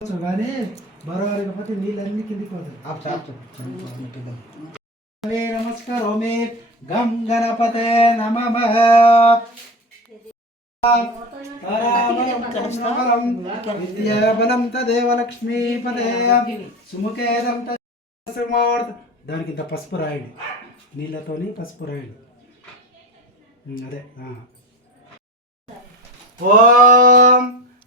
కానీ బరవారికపోతే నీళ్ళన్నీ కిందికి పోతాయి. నమస్కారం మే గం గణపతే నమః. విద్యాబలం తదేవ లక్ష్మీపదే సుముఖేదం దానికి ఇంత పసుపు రాయండి, నీళ్ళతోని పసుపు రాయండి. అదే ఓం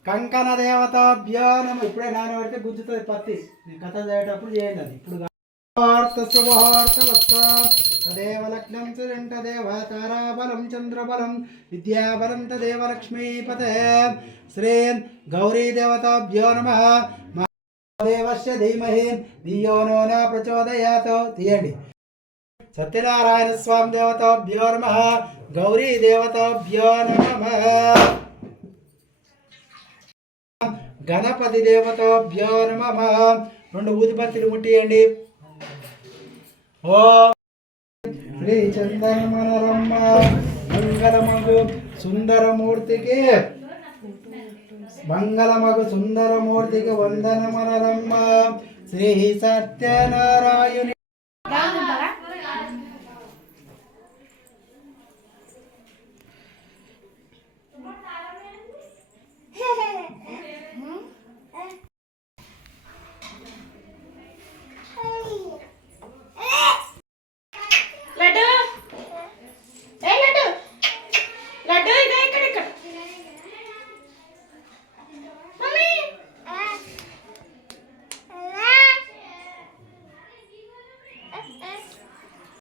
కంకణ దేవతాభ్యో నమ. ఇప్పుడే నానబెడితే గుంజుతుంది పత్తి. నేను కథ చదివేటప్పుడు చేయండి. అది ఇప్పుడు తదేవ లగ్నం తదేవ తారాబలం చంద్రబలం విద్యాబలం తదేవ లక్ష్మీపతే. శ్రీ గౌరీ దేవతాభ్యో నమః. దేవస్య ధీమహి ధియో నో న ప్రచోదయాత్. తీయండి. సత్యనారాయణ స్వామి దేవతాభ్యో నమః. గౌరీ దేవతాభ్యో నమః. గణపతి దేవతాభ్యో నమః. రెండు ఊదిపత్తులు ముట్టియండి. ఓం శ్రీ చందనమనరమ్మ మంగళమగు సుందరమూర్తికి వందనమనరమ్మ. శ్రీ సత్యనారాయణ